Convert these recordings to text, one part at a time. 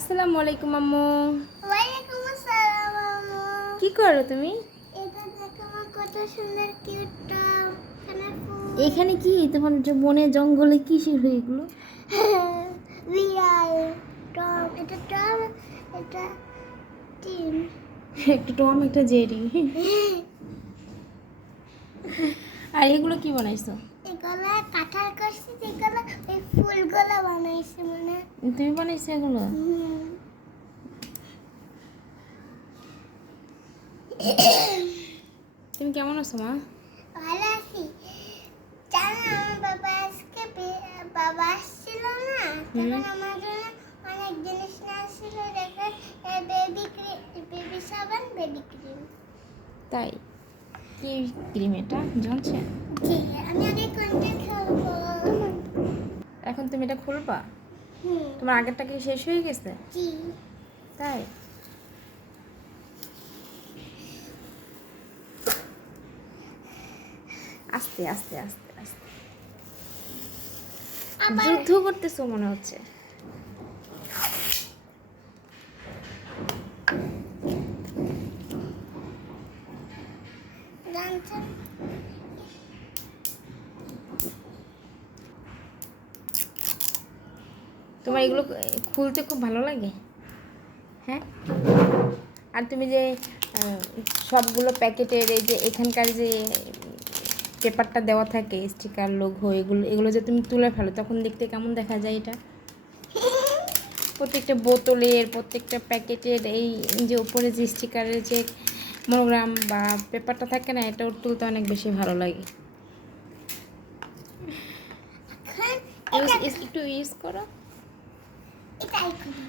আসসালামু আলাইকুম আম্মু। ওয়ালাইকুম আসসালাম আম্মু। কি করো তুমি? এটা দেখো আমার কত সুন্দর কিউট টপ কালারফুল। এখানে কি তোমার যে বনে জঙ্গলে কি শুরু এগুলো? বিড়াল টপ, এটা টপ, এটা টিম। একটা টম একটা জেরি। আর এগুলো কি বানাইছো? এগুলো কাঁঠাল করছি, যেগুলো ওই ফুলগুলো বানাইছে মনে। তুমি বানাইছো এগুলো? তুমি কেমন আছো মা? ভালো আছি। জানো আমার বাবা আজকে বাবা আসছিল না, তখন আমার জন্য অনেক জিনিস নিয়ে আসছিল। দেখে বেবি সাবান, বেবি ক্রিম। তাই কি ক্রিম এটা জানছে? জি, আমি আগে কোনটা খাবো? এখন তুমি এটা খুলবা? তোমার আগেরটা কি শেষ হয়ে গেছে? জি। তাই আস্তে আস্তে আস্তে আস্তে যুদ্ধ করতেছো মনে হচ্ছে। জানছেন তোমার এগুলো খুলতে খুব ভালো লাগে? হ্যাঁ। আর তুমি যে সবগুলো প্যাকেটের এই যে এখানকার যে পেপারটা দেওয়া থাকে স্টিকার লোগো এগুলো এগুলো যে তুমি তুলে ফেলো তখন দেখতে কেমন দেখা যায় এটা? প্রত্যেকটা বোতলের প্রত্যেকটা প্যাকেটের এই যে উপরে যে স্টিকারের যে মনোগ্রাম বা পেপারটা থাকে না, এটা তুলতে অনেক বেশি ভালো লাগে। একটু ইউজ করো। এটাই করি।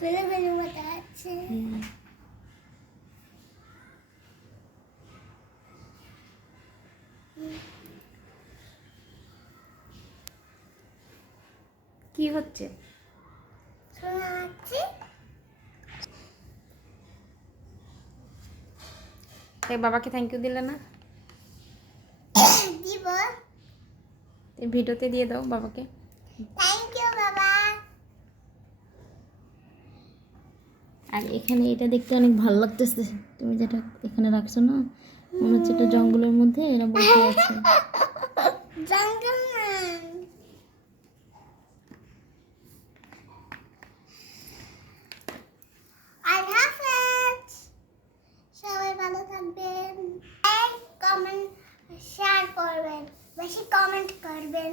গেলে গেলে মতো আছে। কি হচ্ছে? শোনা যাচ্ছে? তাই বাবাকে থ্যাংক ইউ দিলে না? দিব। এই ভিডিওতে দিয়ে দাও বাবাকে। থ্যাংক ইউ বাবা। আর এখানে এটা দেখতে অনেক ভালো লাগতেছে, তুমি যেটা এখানে রাখছো না, মনে হচ্ছে এটা জঙ্গলের মধ্যে এরা বসে আছে। জঙ্গল না। আল্লাহ হাফেজ। সবাই ভালো থাকবেন। লাইক, কমেন্ট, শেয়ার করবেন, বেশি কমেন্ট করবেন।